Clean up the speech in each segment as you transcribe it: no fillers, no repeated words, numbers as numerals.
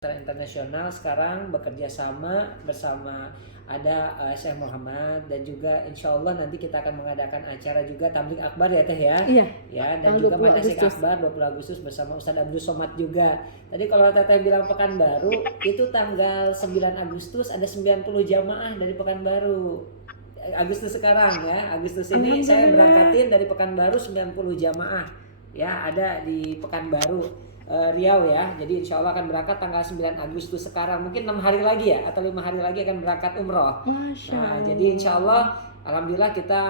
Internasional sekarang bekerja sama bersama ada Syekh Muhammad dan juga insya Allah nanti kita akan mengadakan acara juga tabligh akbar ya Teh ya. Iya. Ya dan juga manasik akbar 20 Agustus bersama Ustadz Abdul Somad juga. Tadi kalau Teteh bilang Pekanbaru itu tanggal 9 Agustus ada 90 jamaah dari Pekanbaru. Agustus sekarang ya. Agustus ini saya berangkatin dari Pekanbaru 90 jamaah. Ya, ada di Pekanbaru. Riau ya, jadi insya Allah akan berangkat tanggal 9 Agustus sekarang, mungkin 6 hari lagi ya atau 5 hari lagi akan berangkat umroh. Nah, jadi insya Allah alhamdulillah kita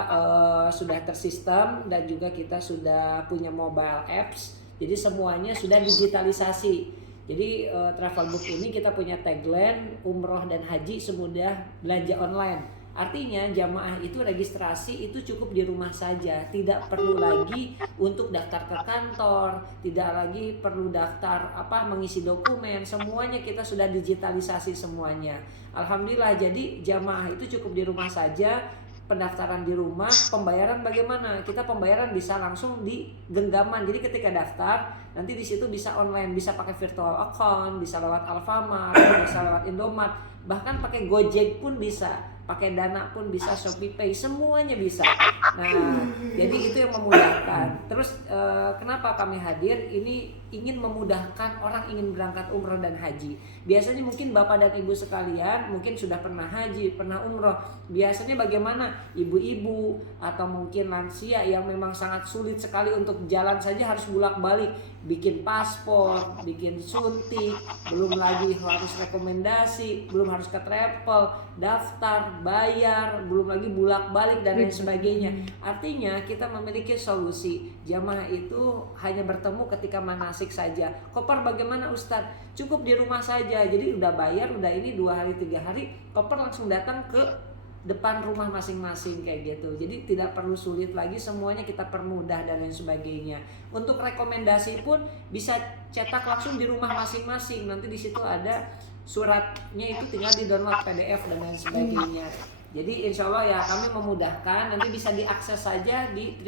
sudah tersistem dan juga kita sudah punya mobile apps, jadi semuanya sudah digitalisasi. Jadi Travelbook ini kita punya tagline umroh dan haji semudah belanja online. Artinya jamaah itu registrasi itu cukup di rumah saja, tidak perlu lagi untuk daftar ke kantor, tidak lagi perlu daftar mengisi dokumen, semuanya kita sudah digitalisasi semuanya. Alhamdulillah, jadi jamaah itu cukup di rumah saja, pendaftaran di rumah, pembayaran bagaimana? Kita pembayaran bisa langsung di genggaman. Jadi ketika daftar, nanti di situ bisa online, bisa pakai virtual account, bisa lewat Alfamart, bisa lewat Indomaret, bahkan pakai Gojek pun bisa. Pakai Dana pun bisa, ShopeePay, semuanya bisa. Nah, jadi itu yang memudahkan. Terus kenapa kami hadir? Ini ingin memudahkan orang ingin berangkat umroh dan haji. Biasanya mungkin Bapak dan Ibu sekalian mungkin sudah pernah haji, pernah umroh. Biasanya bagaimana? Ibu-ibu atau mungkin lansia yang memang sangat sulit sekali untuk jalan saja harus bolak-balik, bikin paspor, bikin suntik, belum lagi harus rekomendasi, belum harus ke travel, daftar, bayar, belum lagi bolak-balik dan lain sebagainya. Artinya kita memiliki solusi. Jamaah itu hanya bertemu ketika manasik saja. Koper bagaimana Ustadz? Cukup di rumah saja. Jadi udah bayar, udah ini 2 hari 3 hari, koper langsung datang ke depan rumah masing-masing kayak gitu. Jadi tidak perlu sulit lagi, semuanya kita permudah dan lain sebagainya. Untuk rekomendasi pun bisa cetak langsung di rumah masing-masing. Nanti di situ ada suratnya, itu tinggal di download PDF dan lain sebagainya. Jadi insya Allah ya kami memudahkan, nanti bisa diakses saja di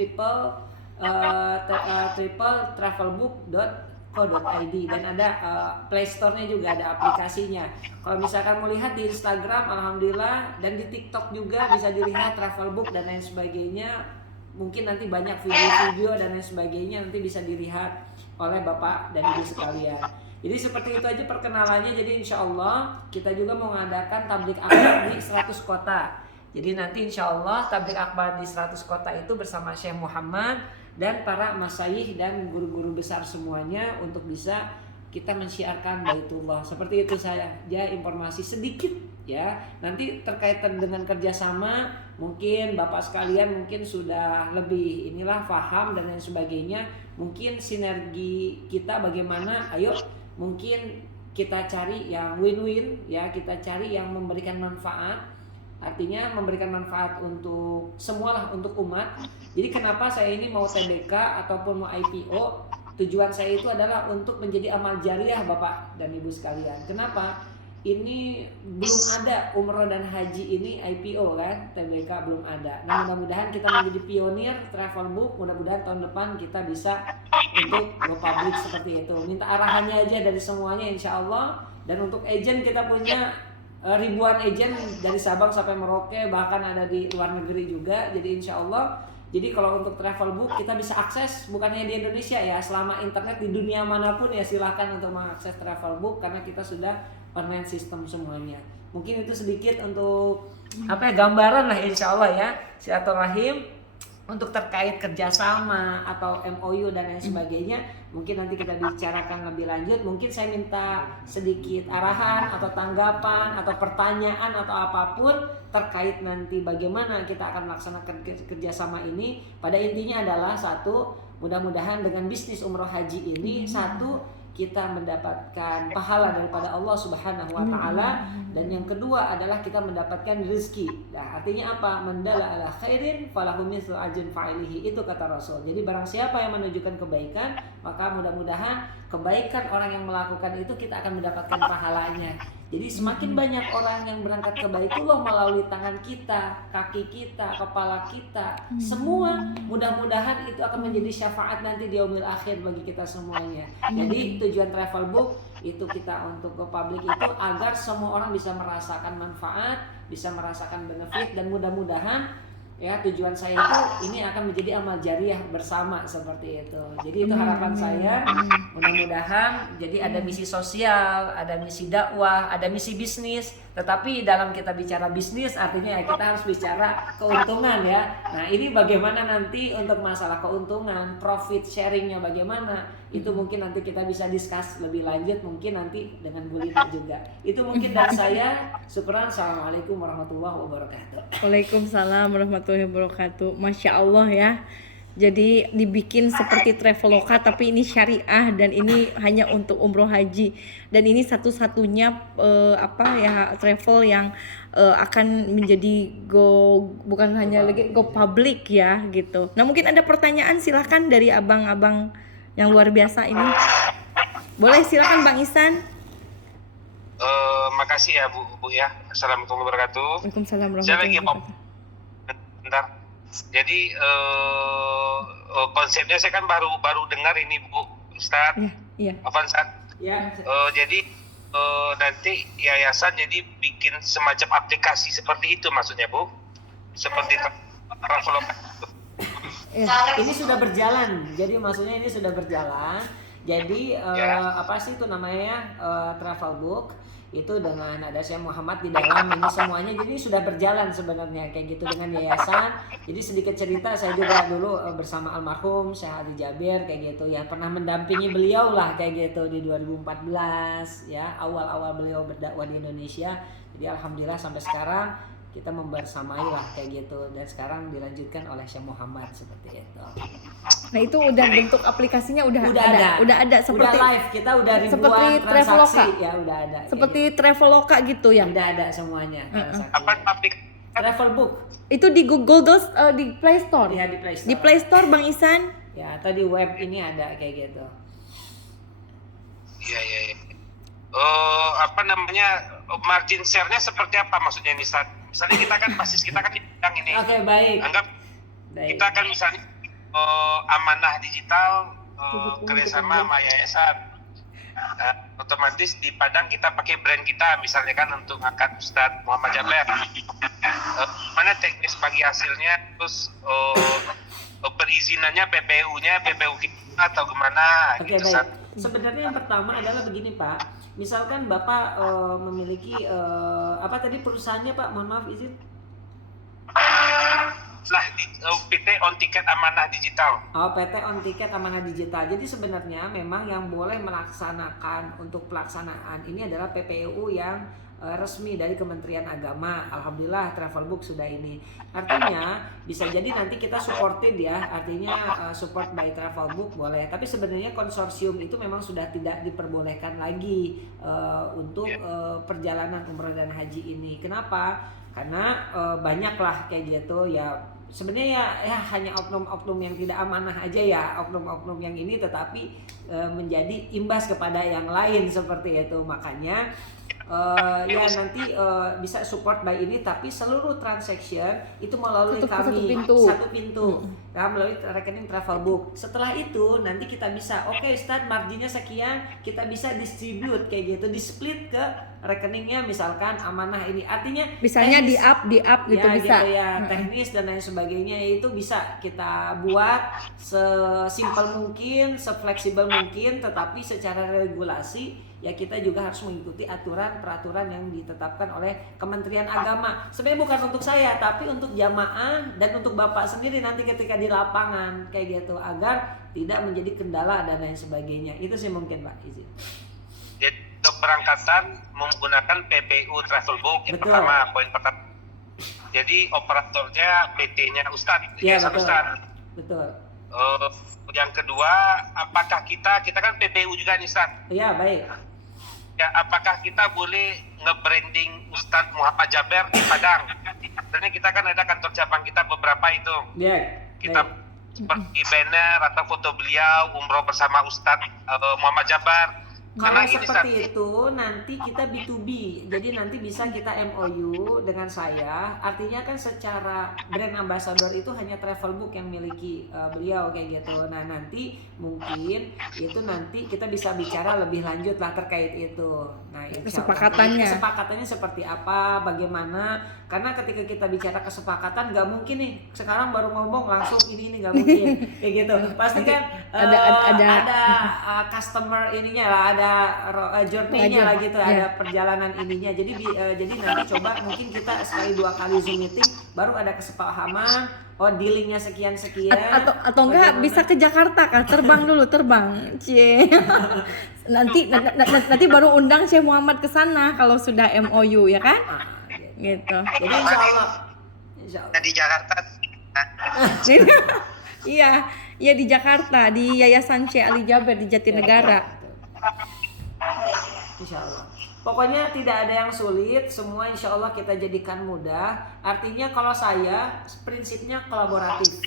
travelbook.co.id dan ada Play Store-nya juga, ada aplikasinya. Kalau misalkan mau lihat di Instagram alhamdulillah, dan di TikTok juga bisa dilihat Travelbook dan lain sebagainya. Mungkin nanti banyak video-video dan lain sebagainya nanti bisa dilihat oleh Bapak dan Ibu sekalian. Jadi seperti itu aja perkenalannya. Jadi insya Allah kita juga mau mengadakan tabligh akbar di 100 kota. Jadi nanti insya Allah tabligh akbar di 100 kota itu bersama Syekh Muhammad dan para masyayikh dan guru-guru besar semuanya untuk bisa kita mensyiarkan Baitullah. Seperti itu saya informasi sedikit ya. Nanti terkaitan dengan kerjasama mungkin Bapak sekalian mungkin sudah lebih paham dan lain sebagainya. Mungkin sinergi kita bagaimana, ayo mungkin kita cari yang win-win ya, kita cari yang memberikan manfaat. Artinya memberikan manfaat untuk semualah, untuk umat. Jadi kenapa saya ini mau TBK ataupun mau IPO, tujuan saya itu adalah untuk menjadi amal jariah Bapak dan Ibu sekalian. Kenapa? Ini belum ada umroh dan haji ini IPO kan, TBK belum ada. Nah mudah-mudahan kita menjadi pionir Travelbook, mudah-mudahan tahun depan kita bisa untuk go public seperti itu. Minta arahannya aja dari semuanya insya Allah. Dan untuk agent kita punya ribuan agent dari Sabang sampai Merauke, bahkan ada di luar negeri juga. Jadi insya Allah, jadi kalau untuk Travelbook kita bisa akses bukannya di Indonesia ya, selama internet di dunia manapun ya silahkan untuk mengakses Travelbook karena kita sudah online system semuanya. Mungkin itu sedikit untuk gambaran lah insya Allah ya, silaturahim untuk terkait kerjasama atau MOU dan lain sebagainya. Mungkin nanti kita bicarakan lebih lanjut. Mungkin saya minta sedikit arahan atau tanggapan atau pertanyaan atau apapun terkait nanti bagaimana kita akan melaksanakan kerjasama ini. Pada intinya adalah satu, mudah-mudahan dengan bisnis umroh haji ini satu, kita mendapatkan pahala daripada Allah Subhanahu wa taala, dan yang kedua adalah kita mendapatkan rezeki. Nah, artinya apa? Mendala ala khairin falahu mithlu ajrin fa'ilihi, itu kata Rasul. Jadi barang siapa yang menunjukkan kebaikan, maka mudah-mudahan kebaikan orang yang melakukan itu kita akan mendapatkan pahalanya. Jadi semakin banyak orang yang berangkat ke Baitullah melalui tangan kita, kaki kita, kepala kita, semua mudah-mudahan itu akan menjadi syafaat nanti di yaumil akhir bagi kita semuanya. Jadi tujuan Travelbook itu kita untuk ke publik itu agar semua orang bisa merasakan manfaat, bisa merasakan benefit, dan mudah-mudahan ya tujuan saya itu ini akan menjadi amal jariah bersama seperti itu. Jadi itu harapan saya, mudah-mudahan jadi ada misi sosial, ada misi dakwah, ada misi bisnis. Tetapi dalam kita bicara bisnis artinya ya kita harus bicara keuntungan ya. Nah ini bagaimana nanti untuk masalah keuntungan, profit sharingnya bagaimana, itu mungkin nanti kita bisa discuss lebih lanjut mungkin nanti dengan Bu Lina juga. Itu mungkin dari saya. Syukran. Assalamualaikum warahmatullahi wabarakatuh. Waalaikumsalam warahmatullahi wabarakatuh. Masya Allah ya. Jadi dibikin seperti Traveloka tapi ini syariah dan ini hanya untuk umroh haji, dan ini satu-satunya travel yang akan menjadi bukan hanya lagi go public ya gitu. Nah mungkin ada pertanyaan, silahkan dari abang-abang yang luar biasa ini. Boleh, silahkan Bang Ihsan. Makasih ya Bu ya. Assalamualaikum warahmatullahi wabarakatuh. Waalaikumsalam Saya lagi warahmatullahi wabarakatuh. bentar. Jadi konsepnya saya kan baru dengar ini Bu Ustadz. Iya. Avanzat. Ya. Jadi nanti yayasan jadi bikin semacam aplikasi seperti itu maksudnya Bu. Seperti Traveloka. Ini sudah berjalan. Jadi maksudnya ini sudah berjalan. Jadi apa sih itu namanya travel book itu dengan ada Syekh Muhammad di dalam ini semuanya, jadi sudah berjalan sebenarnya kayak gitu dengan yayasan. Jadi sedikit cerita, saya juga dulu bersama almarhum Syekh Ali Jabir kayak gitu ya, pernah mendampingi beliau lah kayak gitu di 2014 ya, awal-awal beliau berdakwah di Indonesia. Jadi alhamdulillah sampai sekarang kita membersamai lah kayak gitu, dan sekarang dilanjutkan oleh Syekh Muhammad seperti itu. Nah itu udah bentuk aplikasinya udah ada seperti udah live, kita udah ribuan seperti transaksi Traveloka ya, udah ada seperti gitu. Traveloka gitu ya, Udah ada semuanya transaksi. Apa aplikasi? Travel book itu di Google Docs, di Play Store ya, di Play Store. Di Play Store Bang Ihsan Ya, atau di web ini ada kayak gitu. Iya. Apa namanya, margin share-nya seperti apa maksudnya ini Ustaz? Misalnya kita kan basis kita kan di bidang ini. Oke, baik. Anggap kita kan misalnya amanah digital kerjasama sama yayasan. Otomatis di Padang kita pakai brand kita misalnya kan untuk ngangkat Ustadz Muhammad Jaber. Mana teknis bagi hasilnya, terus perizinannya PPU-nya PPU kita atau gimana? Oke, gitu, baik. Sebenarnya yang pertama adalah begini Pak. Misalkan Bapak memiliki apa tadi perusahaannya Pak? Mohon maaf izin. Nah, PT On Ticket Amanah Digital. Oh, PT On Ticket Amanah Digital. Jadi sebenarnya memang yang boleh melaksanakan untuk pelaksanaan ini adalah PPU yang resmi dari Kementerian Agama. Alhamdulillah Travelbook sudah ini. Artinya bisa jadi nanti kita supported ya. Artinya support by Travelbook boleh. Tapi sebenarnya konsorsium itu memang sudah tidak diperbolehkan lagi untuk perjalanan umroh dan haji ini. Kenapa? Karena banyaklah kayak gitu ya. Sebenarnya ya hanya oknum-oknum yang tidak amanah aja ya, oknum-oknum yang ini tetapi menjadi imbas kepada yang lain seperti itu. Makanya ya nanti bisa support by ini, tapi seluruh transaction itu melalui kami satu pintu. Nah, melalui rekening Travelbook. Setelah itu nanti kita bisa start marginnya sekian, kita bisa distribute kayak gitu, di split ke rekeningnya misalkan amanah ini. Artinya misalnya di up gitu ya, bisa gitu ya, teknis dan lain sebagainya itu bisa kita buat sesimpel mungkin, sefleksibel mungkin, tetapi secara regulasi ya kita juga harus mengikuti aturan-peraturan yang ditetapkan oleh Kementerian Agama. Sebenarnya bukan untuk saya, tapi untuk jamaah dan untuk Bapak sendiri nanti ketika di lapangan kayak gitu, agar tidak menjadi kendala dan lain sebagainya. Itu sih mungkin Pak izin. Jadi keberangkatan menggunakan PPU Travelbook yang Betul. pertama, poin pertama. Jadi operatornya PT-nya Ustadz, Ya, Yayasan betul. Ustadz. Betul. Yang kedua, apakah kita kan PPU juga nih Ustadz? Iya, baik. Ya, apakah kita boleh nge-branding Ustadz Muhammad Jaber di Padang? Sebenarnya kita kan ada kantor cabang kita beberapa itu. Ya. Kita seperti banner atau foto beliau umroh bersama Ustadz Muhammad Jaber. Kalau Karena gini, seperti Sat. itu nanti kita B2B, jadi nanti bisa kita MOU dengan saya. Artinya kan secara brand ambassador itu hanya Travelbook yang miliki beliau kayak gitu. Nah nanti mungkin itu nanti kita bisa bicara lebih lanjut lah terkait itu. Nah insya Allah. Kesepakatannya. Kesepakatannya seperti apa, bagaimana? Karena ketika kita bicara kesepakatan nggak mungkin nih sekarang baru ngomong langsung ini nggak mungkin kayak gitu. Pasti kan ada customer ininya lah, ada journey-nya lah gitu, ada perjalanan ininya. Jadi nanti coba mungkin kita sekali 2 kali Zoom meeting baru ada kesepahaman, dealingnya sekian atau enggak bisa ke Jakarta kan, terbang dulu cie. nanti baru undang Syekh Muhammad ke sana kalau sudah MOU ya kan, gitu. Jadi insya Allah Di Jakarta. Iya di Jakarta, di Yayasan Syekh Ali Jaber di Jatinegara. Insya Allah. Pokoknya tidak ada yang sulit, semua insya Allah kita jadikan mudah. Artinya kalau saya prinsipnya kolaboratif,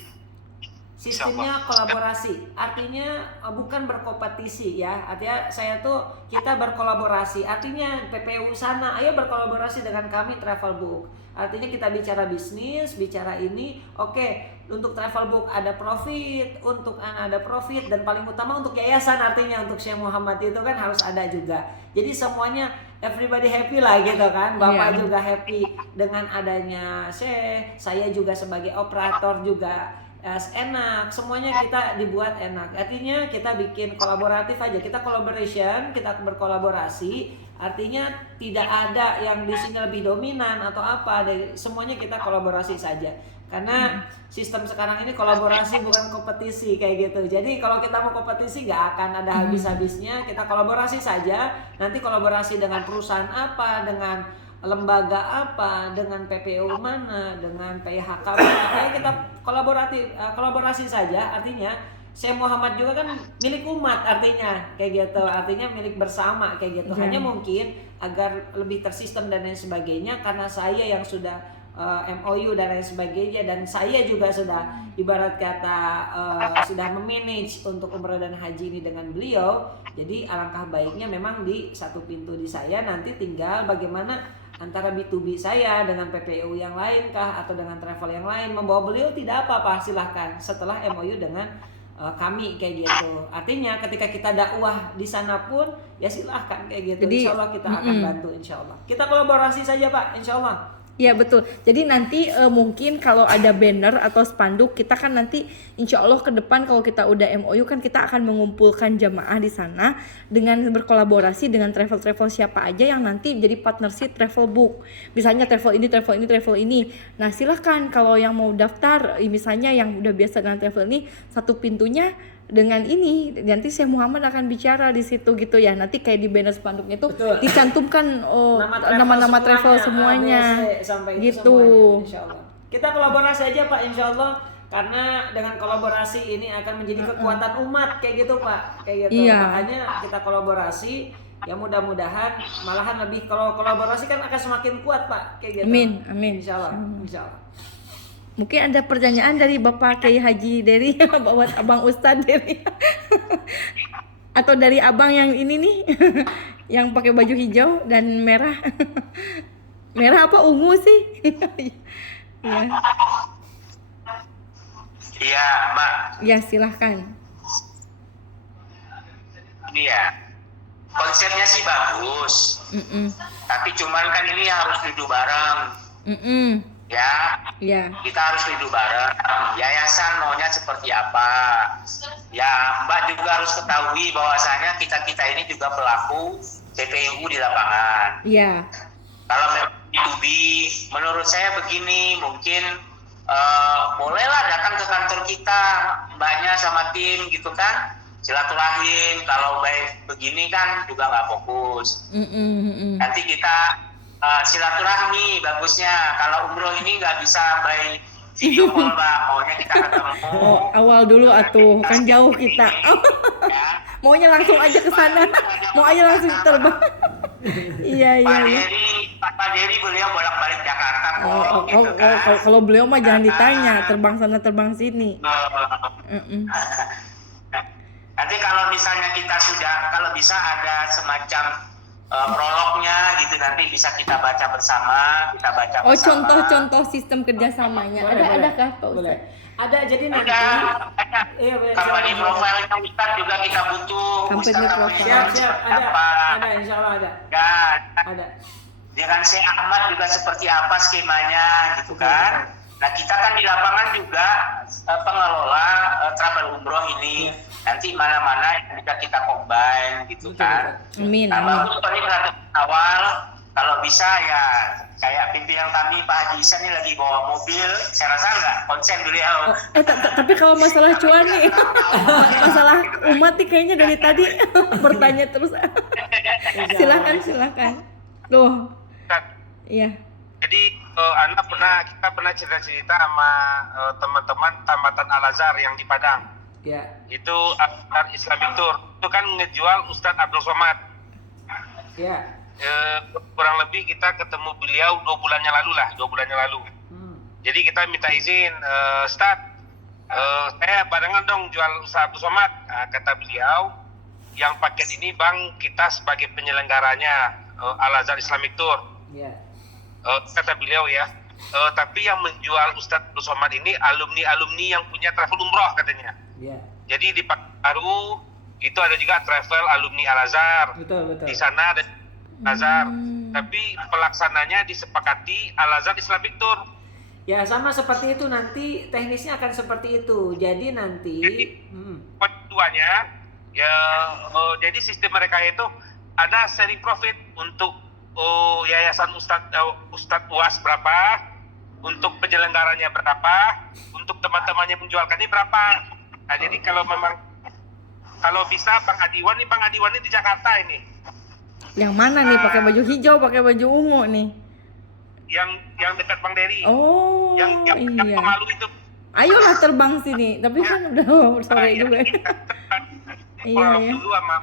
sistemnya kolaborasi. Artinya bukan berkompetisi ya. Artinya saya tuh kita berkolaborasi. Artinya PPU sana, ayo berkolaborasi dengan kami Travelbook. Artinya kita bicara bisnis, bicara ini, oke. Untuk Travelbook ada profit, untuk ada profit, dan paling utama untuk yayasan, artinya untuk Syekh Muhammad itu kan harus ada juga. Jadi semuanya everybody happy lah gitu kan. Bapak juga happy dengan adanya Syekh, saya juga sebagai operator juga enak, semuanya kita dibuat enak. Artinya kita bikin kolaboratif aja, kita collaboration, kita berkolaborasi. Artinya tidak ada yang di sini lebih dominan atau apa, semuanya kita kolaborasi saja. Karena sistem sekarang ini kolaborasi bukan kompetisi kayak gitu. Jadi kalau kita mau kompetisi nggak akan ada habis-habisnya. Kita kolaborasi saja. Nanti kolaborasi dengan perusahaan apa, dengan lembaga apa, dengan PPU mana, dengan PHK mana. Kayak kita kolaborasi saja. Artinya Syekh Muhammad juga kan milik umat, artinya kayak gitu. Artinya milik bersama kayak gitu. Hanya mungkin agar lebih tersistem dan lain sebagainya, karena saya yang sudah MOU dan lain sebagainya, dan saya juga sudah ibarat kata sudah memanage untuk umrah dan haji ini dengan beliau. Jadi alangkah baiknya memang di satu pintu di saya, nanti tinggal bagaimana antara B2B saya dengan PPU yang lain kah atau dengan travel yang lain. Membawa beliau tidak apa-apa, silahkan setelah MOU dengan kami kayak gitu. Artinya ketika kita dakwah di sana pun ya silahkan kayak gitu. Insya Allah kita akan bantu, insya Allah. Kita kolaborasi saja Pak, insya Allah. Iya betul. Jadi nanti mungkin kalau ada banner atau spanduk, kita kan nanti insya Allah ke depan kalau kita udah MOU kan kita akan mengumpulkan jamaah di sana dengan berkolaborasi dengan travel siapa aja yang nanti jadi partnership Travelbook. Misalnya travel ini. Nah silahkan kalau yang mau daftar, misalnya yang udah biasa dengan travel ini, satu pintunya dengan ini, nanti Syekh Muhammad akan bicara di situ gitu ya. Nanti kayak di banner spanduknya itu dicantumkan nama-nama travel semuanya. Sampai gitu. Semuanya, insya Allah. Kita kolaborasi aja Pak, insya Allah. Karena dengan kolaborasi ini akan menjadi kekuatan umat kayak gitu Pak, kayak gitu. Iya. Makanya kita kolaborasi. Ya mudah-mudahan malahan lebih, kalau kolaborasi kan akan semakin kuat Pak, kayak gitu. Amin. Insya Allah. Insya Allah. Mungkin ada pertanyaan dari Bapak Kiai Haji Dery buat Abang Ustadz Dery. Atau dari Abang yang ini nih yang pakai baju hijau dan merah. Merah apa ungu sih? Ya. Iya, Mbak. Ya, silahkan. Iya. Konsepnya sih bagus. Tapi cuman kan ini harus duduk bareng. Ya, kita harus hidup bareng. Yayasan maunya seperti apa? Ya, Mbak juga harus ketahui bahwasanya kita ini juga pelaku PPU di lapangan. Iya. Kalau B2B, menurut saya begini, mungkin bolehlah datang ke kantor kita, Mbaknya sama tim gitu kan, silaturahim. Kalau baik begini kan juga nggak fokus. Nanti kita silaturahmi bagusnya. Kalau umroh ini nggak bisa by video call Mbak, maunya kita ketemu. Awal dulu atuh, kan jauh kita. Maunya langsung aja ke sana. Mau aja langsung terbang. Iya. Pak Dery beliau bolak-balik Jakarta kok. Gitu kan. Kalau beliau mah jangan ditanya, terbang sana terbang sini. Nanti kalau misalnya kita sudah, kalau bisa ada semacam prolognya gitu, nanti bisa kita baca bersama, Oh, contoh-contoh sistem kerjasamanya. Boleh. Adakah Pak Boleh. Ustadz? Ada, jadi nanti iya, boleh. company Silakan. profile-nya Ustadz juga kita butuh. Company Ustadz profile. Siap, ada, insya Allah ada. Ya, Ada. dengan Syekh Ahmad juga seperti apa skemanya gitu Betul, kan. betul. Nah kita kan di lapangan juga pengelola travel umroh ini. Nanti mana-mana yang bisa kita combine gitu Betul, kan. Amin. Nah Amin. bagus ini satu awal, kalau bisa ya kayak pimpinan kami Pak Haji Ihsan ini lagi bawa mobil, saya rasa nggak konsen beliau. Tapi kalau masalah cuan nih, masalah umat nih kayaknya dari tadi bertanya terus. Silakan. Loh, iya. Jadi kita pernah cerita sama teman-teman tamatan Al Azhar yang di Padang. Ya. Itu Al Islamic Tour itu kan ngejual Ustadz Abdul Somad. Ya. Kurang lebih kita ketemu beliau 2 bulan yang lalu. Jadi kita minta izin, Ustadz, saya barengan dong jual Ustadz Abdul Somad. Nah, kata beliau, yang paket ini bang kita sebagai penyelenggaranya Al Azhar Islamic Tour. Ya. Kata beliau ya, tapi yang menjual Ustadz Abdul Somad ini alumni yang punya travel umroh katanya. Ya. Jadi di Pekanbaru itu ada juga travel alumni Al Azhar. Betul. Di sana ada Al Azhar, tapi pelaksananya disepakati Al Azhar Islamic Tour. Ya, sama seperti itu, nanti teknisnya akan seperti itu. Jadi nanti Keduanya ya, jadi sistem mereka itu ada sharing profit untuk yayasan Ustadz UAS berapa, untuk penyelenggaranya berapa, untuk teman-temannya menjualkannya berapa. Nah, jadi kalau bisa Bang Adiwan ini di Jakarta ini. Yang mana nih, pakai baju hijau, pakai baju ungu nih? Yang dekat Bang Dery. Oh, yang iya. pemalu itu. Ayolah terbang sini, tapi kan udah sore juga. Iya. Dulu sama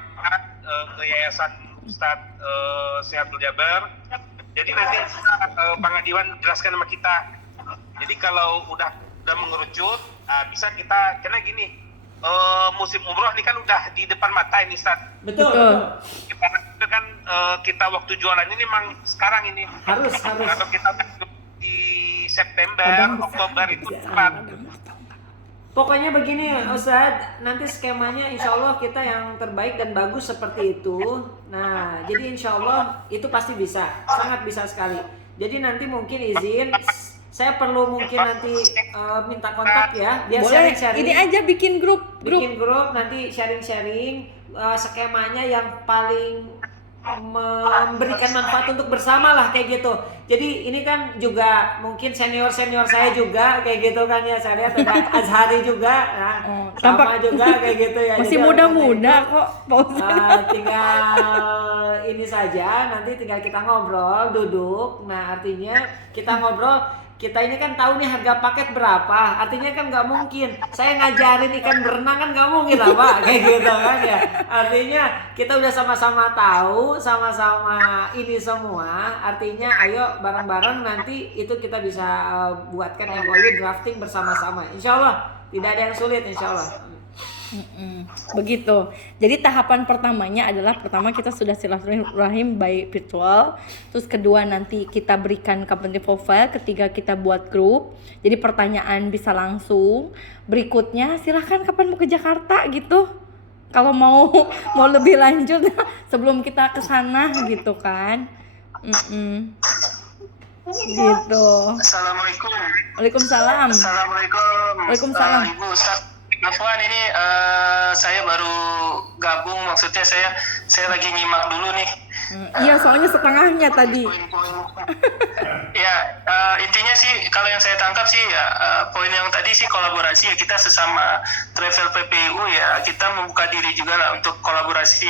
ke yayasan Ustadz Sehatul Jabar. Jadi nanti Bang Adiwan jelaskan sama kita. Jadi kalau udah mengerucut, bisa kita, karena gini, musim umroh ini kan udah di depan mata ini, Ustadz. betul. Itu kan kita waktu jualan ini memang sekarang ini. Harus. Kalau kita di September, Oktober itu tepat. Pokoknya begini Ustadz, nanti skemanya insya Allah kita yang terbaik dan bagus seperti itu. Nah, jadi insya Allah itu pasti bisa, sangat bisa sekali. Jadi nanti mungkin izin, saya perlu mungkin nanti minta kontak ya, biar Boleh, sharing-sharing. ini aja bikin grup. Bikin grup, nanti sharing-sharing skemanya yang paling memberikan manfaat untuk bersama lah kayak gitu. Jadi ini kan juga mungkin senior saya juga kayak gitu kan ya, saya lihat ada Azhari juga, nah, sama juga kayak gitu ya. Masih Jadi muda-muda kok, Pak Ustadz. tinggal ini saja, nanti tinggal kita ngobrol, duduk. Nah artinya kita ngobrol. Kita ini kan tahu nih harga paket berapa, artinya kan nggak mungkin saya ngajarin ikan berenang kan nggak mungkin lah Pak, kayak gitu kan ya. Artinya kita udah sama-sama tahu, sama-sama ini semua, artinya ayo bareng-bareng nanti itu kita bisa buatkan MOU drafting bersama-sama. Insya Allah tidak ada yang sulit, insya Allah. Begitu. Jadi tahapan pertamanya adalah pertama kita sudah silaturahim by virtual, terus kedua nanti kita berikan company profile, ketiga kita buat grup. Jadi pertanyaan bisa langsung. Berikutnya silahkan kapan mau ke Jakarta gitu. Kalau mau lebih lanjut sebelum kita ke sana gitu kan. Gitu. Assalamualaikum. Waalaikumsalam. Waalaikumsalam. Ibu Ustadz. Afwan, ini saya baru gabung, maksudnya saya lagi nyimak dulu nih. Iya, soalnya setengahnya tadi. Ya, intinya sih kalau yang saya tangkap sih ya, poin yang tadi sih kolaborasi ya, kita sesama travel PPU ya, kita membuka diri juga lah untuk kolaborasi,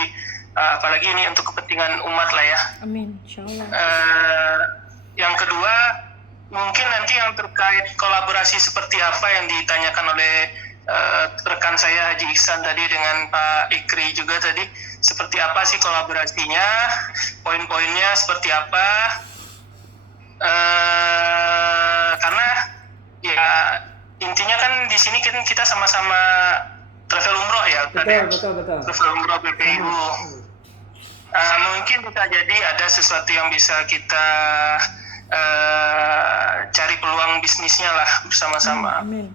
apalagi ini untuk kepentingan umat lah ya. Amin, insyaallah. Yang kedua, mungkin nanti yang terkait kolaborasi seperti apa yang ditanyakan oleh rekan saya Haji Ihsan tadi dengan Pak Ikri juga tadi, seperti apa sih kolaborasinya, poin-poinnya seperti apa, karena ya intinya kan di sini kan kita sama-sama travel umroh ya Ustaz ya? Betul. Travel umroh PPU. Mungkin bisa jadi ada sesuatu yang bisa kita cari peluang bisnisnya lah bersama-sama. Amin.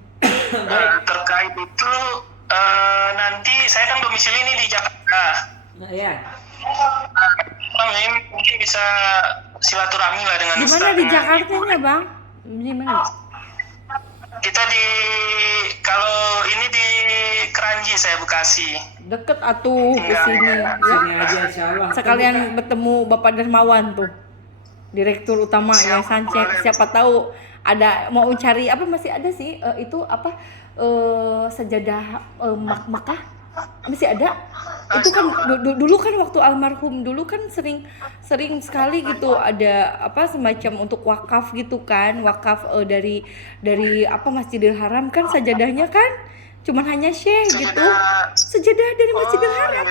Terkait itu nanti saya kan domisili ini di Jakarta. Nah, ya. Ini mungkin bisa silaturahmi lah dengan Di mana Ustaz. di Jakartanya, Bang? Di mana? Kita kalau ini di Keranji, saya Bekasi. Deket atuh ke sini ya. Sini aja insyaallah. Sekalian bertemu Bapak Dermawan tuh. Direktur utama Yayasan siapa tahu ada mau cari apa, masih ada sih itu apa sejadah Makkah masih ada. Itu kan dulu kan waktu almarhum dulu kan sering sekali gitu ada apa semacam untuk wakaf gitu kan, wakaf dari apa Masjidil Haram kan, sajadahnya kan cuman hanya syekh gitu, sejadah dari Masjidil Haram.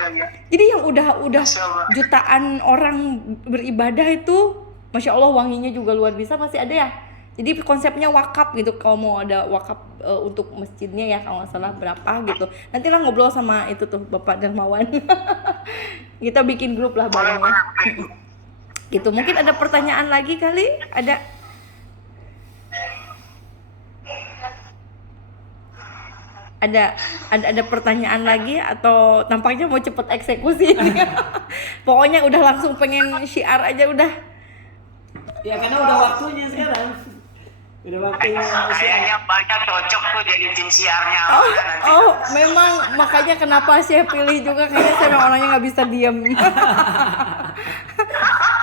Jadi yang udah jutaan orang beribadah itu, Masya Allah wanginya juga luar biasa, masih ada ya. Jadi konsepnya wakaf gitu, kalau mau ada wakaf untuk masjidnya ya kalau nggak salah berapa gitu. Nanti lah ngobrol sama itu tuh Bapak Dermawan. Kita bikin grup lah barengnya. Gitu. Mungkin ada pertanyaan lagi kali? Ada pertanyaan lagi atau tampaknya mau cepet eksekusi? Pokoknya udah langsung pengen syiar aja udah. Ya karena udah waktunya sekarang. Udah waktunya Kayaknya banyak cocok tuh jadi tim siarnya. Memang makanya kenapa saya pilih juga, kayaknya saya memang orangnya nggak bisa diem.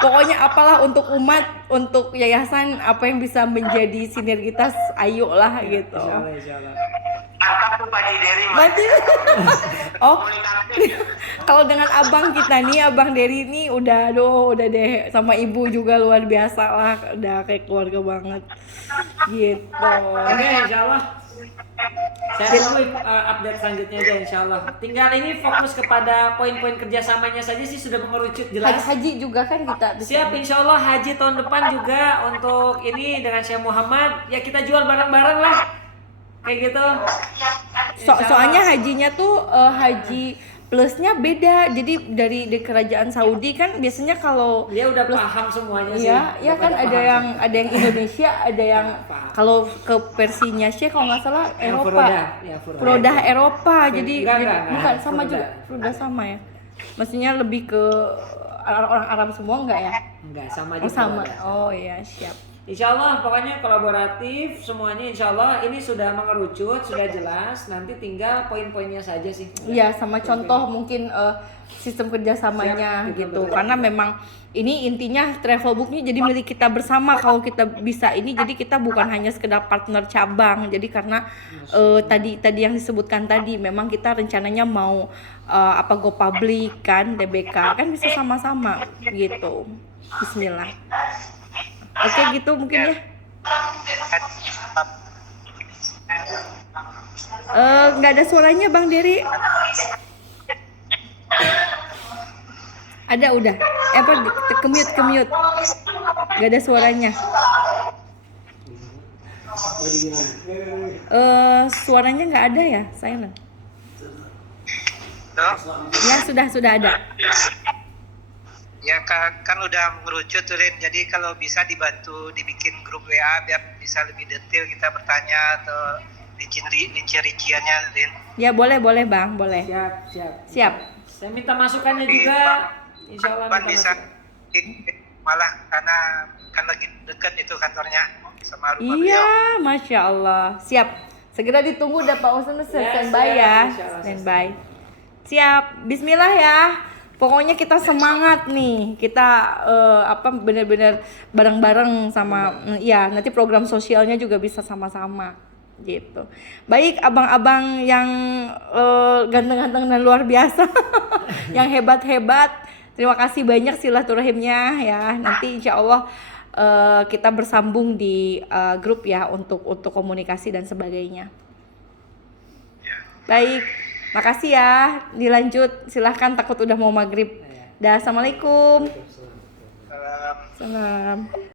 Pokoknya apalah untuk umat, untuk yayasan, apa yang bisa menjadi sinergitas, ayo lah gitu. Insyaallah. Mantap tuh Pak Jideri. Kalau dengan abang kita nih, Abang Dery nih udah deh, sama ibu juga luar biasa lah, udah kayak keluarga banget gitu. Oke, insyaallah. Saya tunggu update selanjutnya aja insyaallah. Tinggal ini fokus kepada poin-poin kerjasamanya saja sih, sudah mengerucut jelas. Haji juga kan kita Siap, insyaallah haji tahun depan juga untuk ini dengan Syekh Muhammad. Ya kita jual bareng-bareng lah. Kayak gitu. Soalnya hajinya tuh haji plusnya beda. Jadi dari kerajaan Saudi kan biasanya kalau dia udah paham semuanya sih. Iya kan ada yang Indonesia, ada yang kalau ke versinya Syekh kalau nggak salah Eropa. Furodah Eropa. Jadi bukan sama juga. Furodah sama ya. Maksudnya lebih ke orang Arab semua enggak ya? Enggak, sama juga. Sama. Oh iya, siap. Insyaallah pokoknya kolaboratif semuanya, insyaallah ini sudah mengerucut, sudah jelas, nanti tinggal poin-poinnya saja sih. Iya, sama contoh mungkin sistem kerjasamanya gitu. Karena memang ini intinya Travelbook-nya jadi milik kita bersama. Kalau kita bisa ini, jadi kita bukan hanya sekedar partner cabang. Jadi karena tadi yang disebutkan tadi, memang kita rencananya mau go public kan, DBK kan bisa sama-sama gitu. Bismillah. Oke gitu mungkin ya. Nggak ada suaranya Bang Dery. Ada udah. Kemute. Nggak ada suaranya. Suaranya nggak ada ya, silent. Ya sudah ada. Ya kan udah mengerucut tuh Lin. Jadi kalau bisa dibantu dibikin grup WA biar bisa lebih detail kita bertanya atau rincian-rinciannya Lin. Ya boleh Bang, boleh. Siap. Saya minta masukannya juga. Insyaallah minta bisa malah karena kan lagi dekat itu kantornya sama rumah beliau. Iya, Masya Allah. Siap. Segera ditunggu udah Pak Usman standby ya. Standby. Siap. Bismillah ya. Pokoknya kita semangat nih, kita benar-benar bareng-bareng sama, ya nanti program sosialnya juga bisa sama-sama gitu. Baik abang-abang yang ganteng-ganteng dan luar biasa, yang hebat-hebat, terima kasih banyak silaturahimnya ya. Nanti insya Allah kita bersambung di grup ya untuk komunikasi dan sebagainya. Baik. Makasih ya, dilanjut, silahkan takut udah mau maghrib. Dah, assalamualaikum. Salam.